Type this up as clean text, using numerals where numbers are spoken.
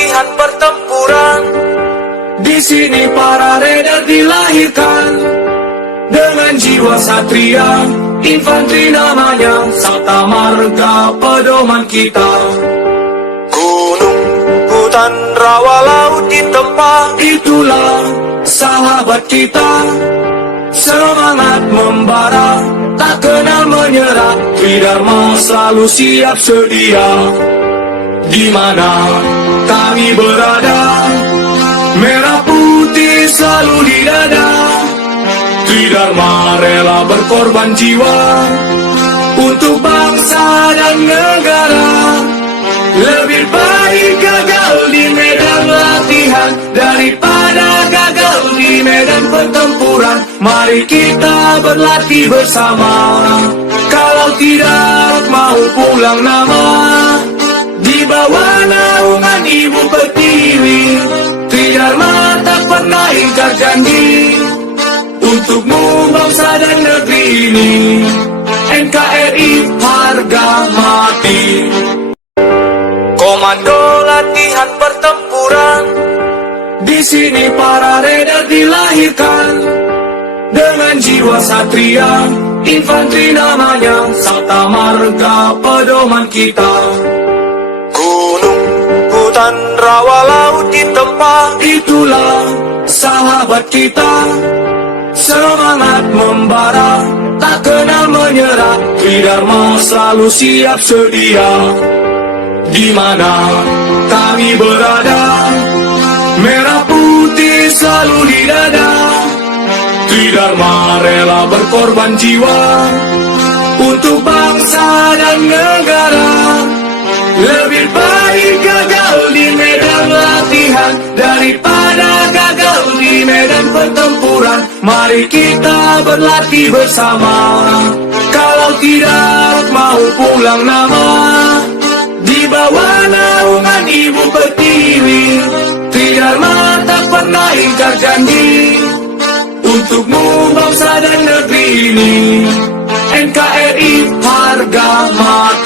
latihan pertempuran. Di sini para raider dilahirkan dengan jiwa satria, infanteri namanya, Sabta Marga pedoman kita. Gunung, hutan, rawa, laut ditempa, itulah sahabat kita. Semangat membara, tak kenal menyerah, Tridharma selalu siap sedia. Di mana kami berada, merah putih selalu di dada. Tridharma rela berkorban jiwa untuk bangsa dan negara. Lebih baik gagal di medan latihan daripada gagal di medan pertempuran. Mari kita berlatih bersama. Kalau tidak mau pulang nama, di bawah naungan Ibu Pertiwi, Tridharma tak pernah ingkar janji untukmu bangsa dan negeri ini. NKRI harga mati. Komando latihan pertempuran. Di sini para raider dilahirkan dengan jiwa satria, infanteri namanya, Sabta Marga pedoman kita. Gunung, hutan, rawa, laut ditempa, itulah sahabat kita. Semangat membara, tak kenal menyerah, Tridharma selalu siap sedia. Di mana kami berada, merah putih selalu di dada. Tridharma rela berkorban jiwa untuk bangsa dan negara. Lebih baik gagal di medan latihan daripada gagal di medan pertempuran. Mari kita berlatih bersama. Kalau tidak mau pulang nama, di bawah naungan Ibu Pertiwi, Tridharma tak pernah ingkar janji untukmu bangsa dan negeri ini. NKRI harga mati.